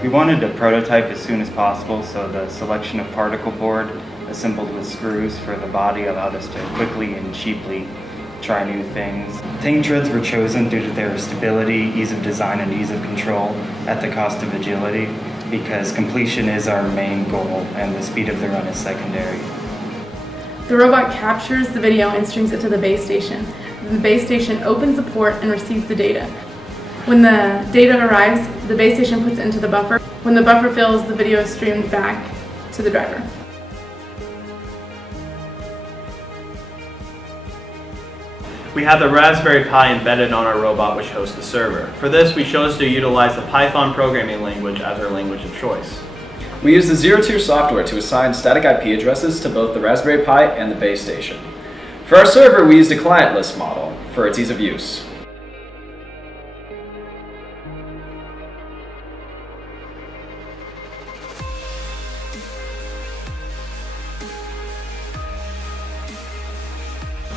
We wanted to prototype as soon as possible, so the selection of particle board assembled with screws for the body allowed us to quickly and cheaply try new things. Tank treads were chosen due to their stability, ease of design, and ease of control at the cost of agility, because completion is our main goal and the speed of the run is secondary. The robot captures the video and streams it to the base station. The base station opens the port and receives the data. When the data arrives, the base station puts it into the buffer. When the buffer fills, the video is streamed back to the driver. We have the Raspberry Pi embedded on our robot, which hosts the server. For this, we chose to utilize the Python programming language as our language of choice. We use the zero-tier software to assign static IP addresses to both the Raspberry Pi and the base station. For our server, we used a client list model for its ease of use.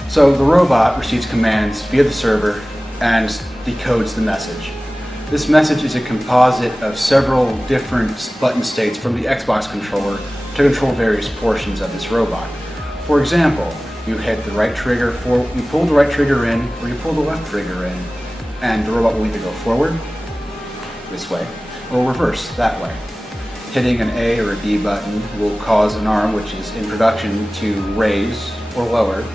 So the robot receives commands via the server and decodes the message. This message is a composite of several different button states from the Xbox controller to control various portions of this robot. For example, you hit the right trigger, you pull the right trigger in, or you pull the left trigger in, and the robot will either go forward, this way, or reverse, that way. Hitting an A or a B button will cause an arm, which is in production, to raise or lower.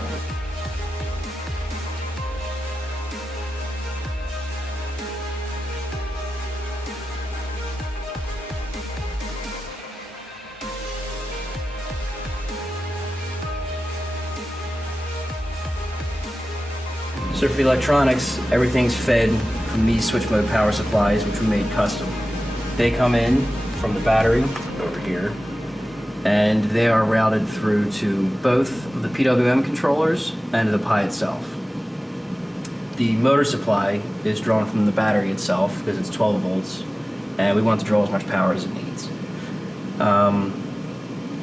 So for the electronics, everything's fed from these switch mode power supplies, which we made custom. They come in from the battery over here, and they are routed through to both of the PWM controllers and to the Pi itself. The motor supply is drawn from the battery itself because it's 12 volts, and we want to draw as much power as it needs.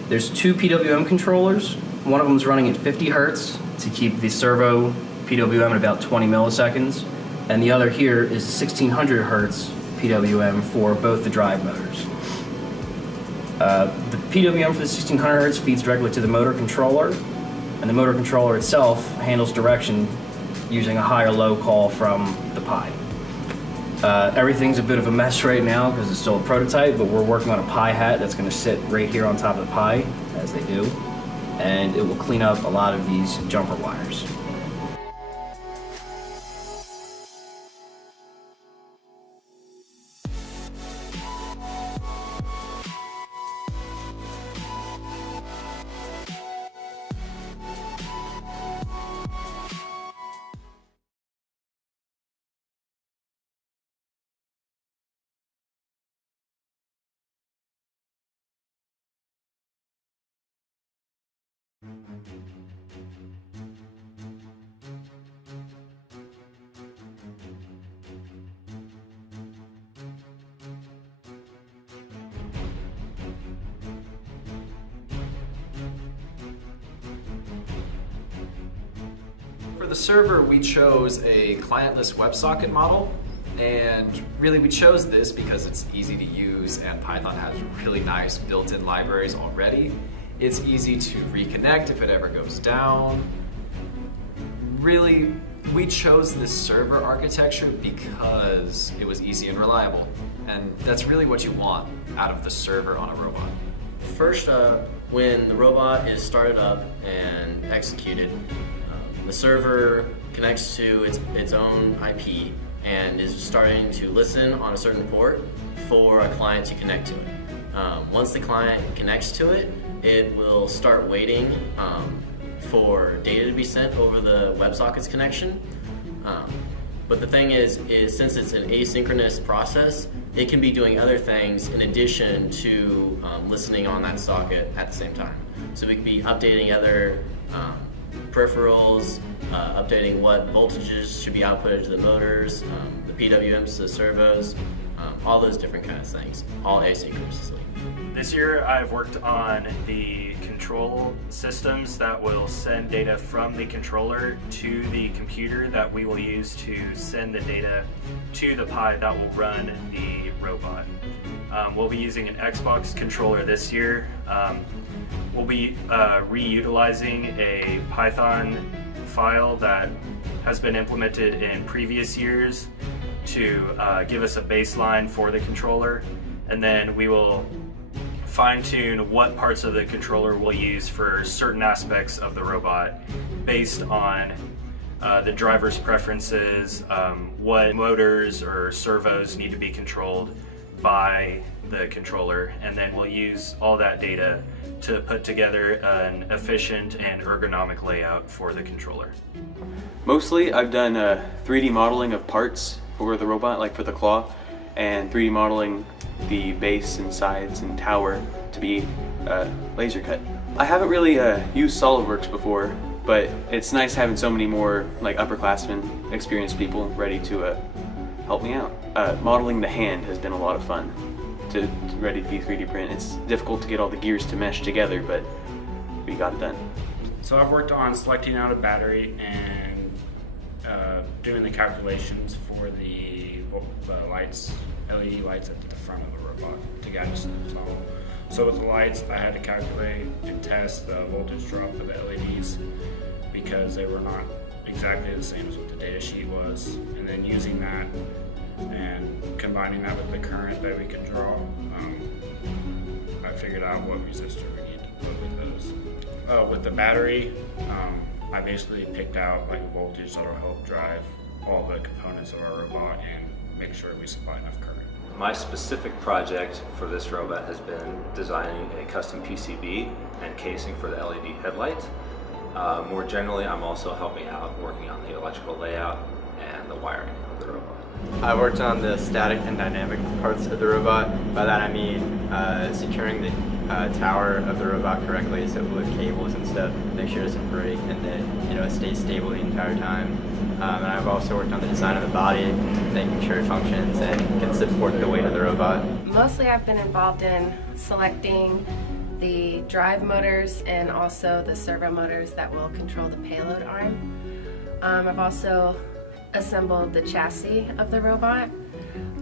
There's two PWM controllers. One of them is running at 50 hertz to keep the servo PWM at about 20 milliseconds, and the other here is 1600 hertz PWM for both the drive motors. The PWM for the 1600 hertz feeds directly to the motor controller, and the motor controller itself handles direction using a high or low call from the Pi. Everything's a bit of a mess right now because it's still a prototype, but we're working on a Pi hat that's going to sit right here on top of the Pi, as they do, and it will clean up a lot of these jumper wires. For the server, we chose a clientless WebSocket model, and really we chose this because it's easy to use and Python has really nice built-in libraries already. It's easy to reconnect if it ever goes down. Really, we chose this server architecture because it was easy and reliable, and that's really what you want out of the server on a robot. First up, when the robot is started up and executed, the server connects to its own IP and is starting to listen on a certain port for a client to connect to it. Once the client connects to it, it will start waiting for data to be sent over the WebSockets connection. But the thing is since it's an asynchronous process, it can be doing other things in addition to listening on that socket at the same time. So we could be updating other peripherals, updating what voltages should be outputted to the motors, the PWMs to the servos, all those different kind of things, all asynchronously. This year I've worked on the control systems that will send data from the controller to the computer that we will use to send the data to the Pi that will run the robot. We'll be using an Xbox controller this year. We'll be reutilizing a Python file that has been implemented in previous years to give us a baseline for the controller, and then we will fine-tune what parts of the controller we'll use for certain aspects of the robot based on the driver's preferences, what motors or servos need to be controlled by the controller, and then we'll use all that data to put together an efficient and ergonomic layout for the controller. Mostly I've done 3D modeling of parts for the robot, like for the claw, and 3D modeling the base and sides and tower to be laser cut. I haven't really used SolidWorks before, but it's nice having so many more like upperclassmen, experienced people ready to help me out. Modeling the hand has been a lot of fun to ready to be 3D print. It's difficult to get all the gears to mesh together, but we got it done. So I've worked on selecting out a battery and doing the calculations for the lights, LED lights at the front of the robot to guide us through the tunnel. So with the lights, I had to calculate and test the voltage drop of the LEDs because they were not exactly the same as what the data sheet was. And then using that and combining that with the current that we could draw, I figured out what resistor we need to put with those. With the battery, I basically picked out like a voltage that'll help drive all the components of our robot and make sure we supply enough current. My specific project for this robot has been designing a custom PCB and casing for the LED headlight. More generally, I'm also helping out working on the electrical layout and the wiring of the robot. I worked on the static and dynamic parts of the robot. By that I mean securing the tower of the robot correctly, so with cables and stuff, make sure it doesn't break, and then it stays stable the entire time. And I've also worked on the design of the body, making sure it functions and can support the weight of the robot. Mostly I've been involved in selecting the drive motors and also the servo motors that will control the payload arm. I've also assembled the chassis of the robot.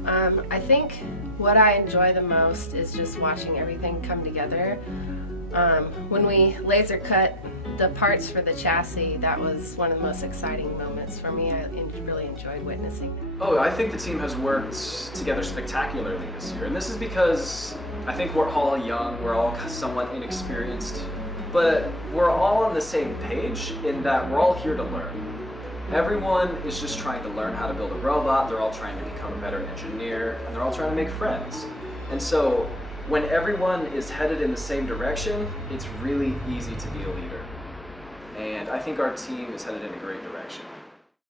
I think what I enjoy the most is just watching everything come together. When we laser cut the parts for the chassis, that was one of the most exciting moments for me. I really enjoyed witnessing that. Oh, I think the team has worked together spectacularly this year, and this is because I think we're all young, we're all somewhat inexperienced, but we're all on the same page in that we're all here to learn. Everyone is just trying to learn how to build a robot, they're all trying to become a better engineer, and they're all trying to make friends. And so when everyone is headed in the same direction, it's really easy to be a leader. And I think our team is headed in a great direction.